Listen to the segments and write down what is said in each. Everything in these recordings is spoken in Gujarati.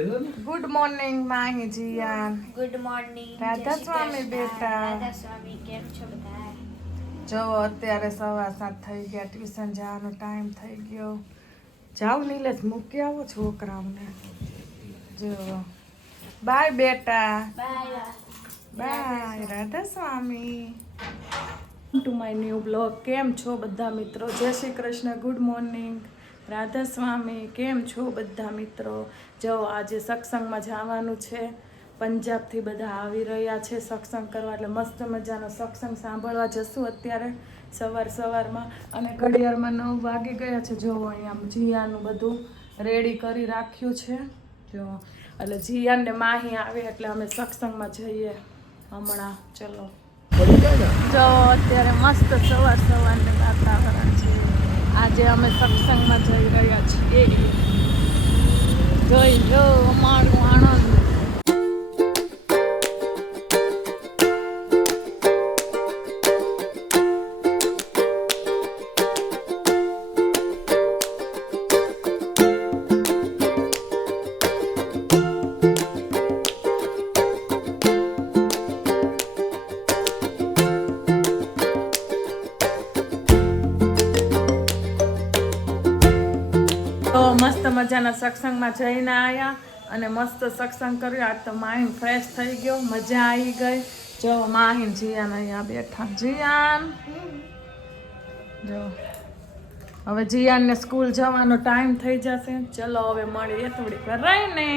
Good morning Mahi જીયાન. Good morning Radha સ્વામી બેટા. રાધા સ્વામી કેમ છો બધા? જો અત્યારે 7:15 થઈ ગયા, ટ્યુશન જવાનો ટાઈમ થઈ ગયો. જાઓ નીલેશ, મૂકી આવો છોકરાઓને. જો બાય બેટા, bye bye Radha Swami. To my new blog. કેમ છો બધા મિત્રો? જય શ્રી કૃષ્ણ, ગુડ મોર્નિંગ રાધા સ્વામી. કેમ છો બધા મિત્રો? જો આજે સત્સંગમાં જવાનું છે. પંજાબથી બધા આવી રહ્યા છે સત્સંગ કરવા, એટલે મસ્ત મજાનો સત્સંગ સાંભળવા જશું અત્યારે સવારમાં. અને ઘડિયાળમાં 9 વાગી ગયા છે. જો અહીંયા જીયાનું બધું રેડી કરી રાખ્યું છે. જો એટલે જીયાન ને માહી આવે એટલે અમે સત્સંગમાં જઈએ હમણાં. ચલો જો અત્યારે મસ્ત સવારનું વાતાવરણ છે. આજે અમે સત્સંગમાં જઈ રહ્યા છીએ. જોઈ જો અમારું આણંદ. મસ્ત મજાના સત્સંગમાં જઈને આવ્યા અને મસ્ત સત્સંગ કર્યો. આજ તો માઇન્ડ ફ્રેશ થઈ ગયો, મજા આવી ગઈ. જો માહીન જીયાન અહીંયા બેઠા. જીયાન જો હવે જીયાનને સ્કૂલ જવાનો ટાઈમ થઈ જશે. ચલો હવે મળીએ થોડીક વાર રહીને.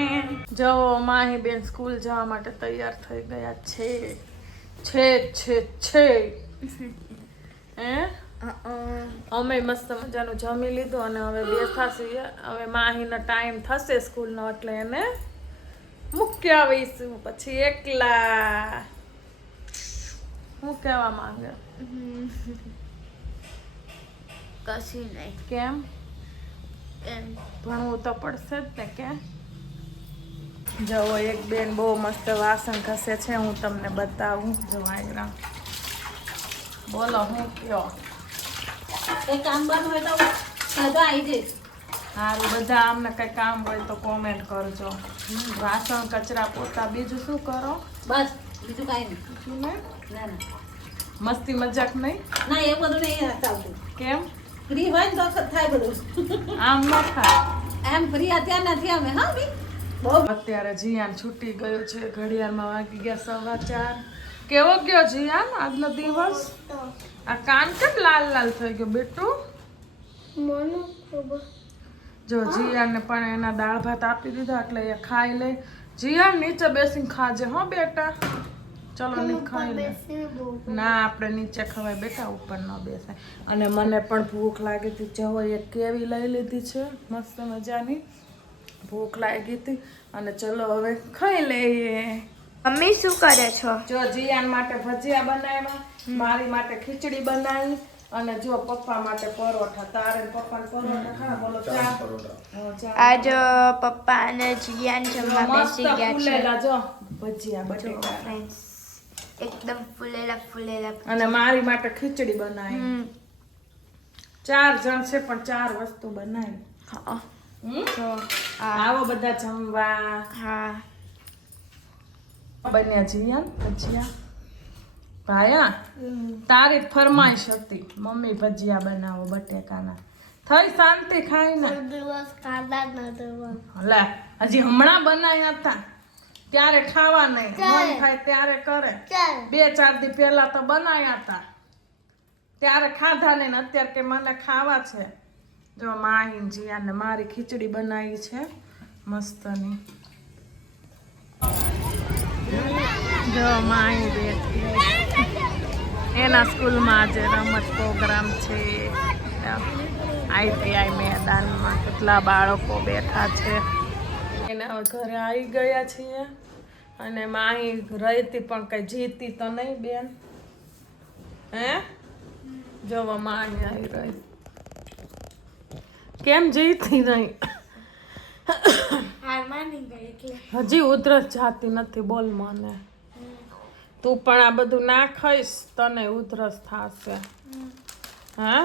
જો માહી બેન સ્કૂલ જવા માટે તૈયાર થઈ ગયા છે. હે અમે મસ્ત મજાનું જમી લીધું અને હવે બેઠા છીએ. હવે માહીનો ટાઈમ થશે સ્કૂલનો એટલે એને મૂકી આવીશું પછી એકલા. હું કહેવા માંગે? કશું નહીં. કેમ? એમ ભણવું તો પડશે જ ને. કે જો એક બેન બહુ મસ્ત વાસણ ઘસે છે, હું તમને બતાવું. જો આયરા બોલો હું કયો? એ કામ બંધ હોય તો આવી જઈશ. સારું, બધા આમને કઈ કામ હોય તો કોમેન્ટ કરજો. વાસણ કચરા પોતા બીજું શું કરો? બસ બીજું કાંઈ નહીં. બીજું નહીં? ના મસ્તી મજાક નહીં? ના એ બધું નહીં ચાલતું. કેમ? ફ્રી હોય ને તો થાય બધું. આમ ન થાય. એમ ફ્રી અત્યારે નથી અમે. હા બી બહુ અત્યારે જીયાન છૂટી ગયો છે. ઘડિયાળમાં વાગી ગયા 4:15. કેવો ગયો જીયાન આજનો દિવસ? આ કાન કેમ લાલ થઈ ગયો બેટું? જો જીયાનને પણ એના દાળ ભાત આપી દીધા એટલે એ ખાઈ લે. જીયાન નીચે બેસીને ખાજે હો બેટા. ચલો ની ખાઈ લે. ના આપણે નીચે ખવાય બેટા, ઉપર ન બેસાય. અને મને પણ ભૂખ લાગી હતી. જવો એક કેવી લઈ લીધી છે મસ્ત મજાની. ભૂખ લાગી હતી અને ચલો હવે ખાઈ લઈએ. મમ્મી શું કરે છો? જો જીયાન માટે ભજીયા બનાવ્યા, મારી માટે ખીચડી બનાવી અને જો પપ્પા માટે પરોઠા. તારે પપ્પાને પરોઠા ખા બોલો. આજ પપ્પા અને જીયાન જમવા બેસી ગયા છે. ફૂલેલા જો ભજીયા બટેકા ફ્રેન્ડ્સ એકદમ ફૂલેલા અને મારી માટે ખીચડી બનાવી. 4 જણ છે પણ 4 વસ્તુ બનાવી. હા તો આવો બધા જમવા. હા બન્યા જીયાન ભજીયા. ભાયા તારી ફરમાઈશ હતી મમ્મી ભજીયા બનાવો બટેકાના. થઈ શાંતિ ખાઈને. લે હજી હમણાં બનાવ્યા હતા ત્યારે ખાવા નહીં. મન થાય ત્યારે કરે. 2-4 દી પહેલા તો બનાવ્યા હતા ત્યારે ખાધા નહીં. અત્યારે કે મને ખાવા છે. જો માહીન જીયાન ને મારી ખીચડી બનાવી છે મસ્તની. જો માહી બેઠી એના સ્કૂલમાં આજે રમત પ્રોગ્રામ છે. ITI મેદાનમાં કેટલા બાળકો બેઠા છે. એના ઘરે આવી ગયા છીએ અને માહી રહીતી પણ કઈ જીતી તો નહીં બેન. હે જોવા માહી આવી રહી. કેમ જીતી નહીં? હજી ઉધરસ જાતી નથી. બોલ મને. તું પણ આ બધું ના ખાઈશ તને ઉધરસ થશે. હા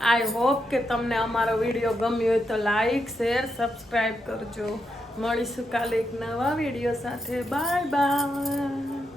આઈ હોપ કે તમને અમારો વિડીયો ગમ્યો હોય તો લાઈક શેર સબસ્ક્રાઈબ કરજો. મળીશું કાલે એક નવા વિડીયો સાથે. Bye bye.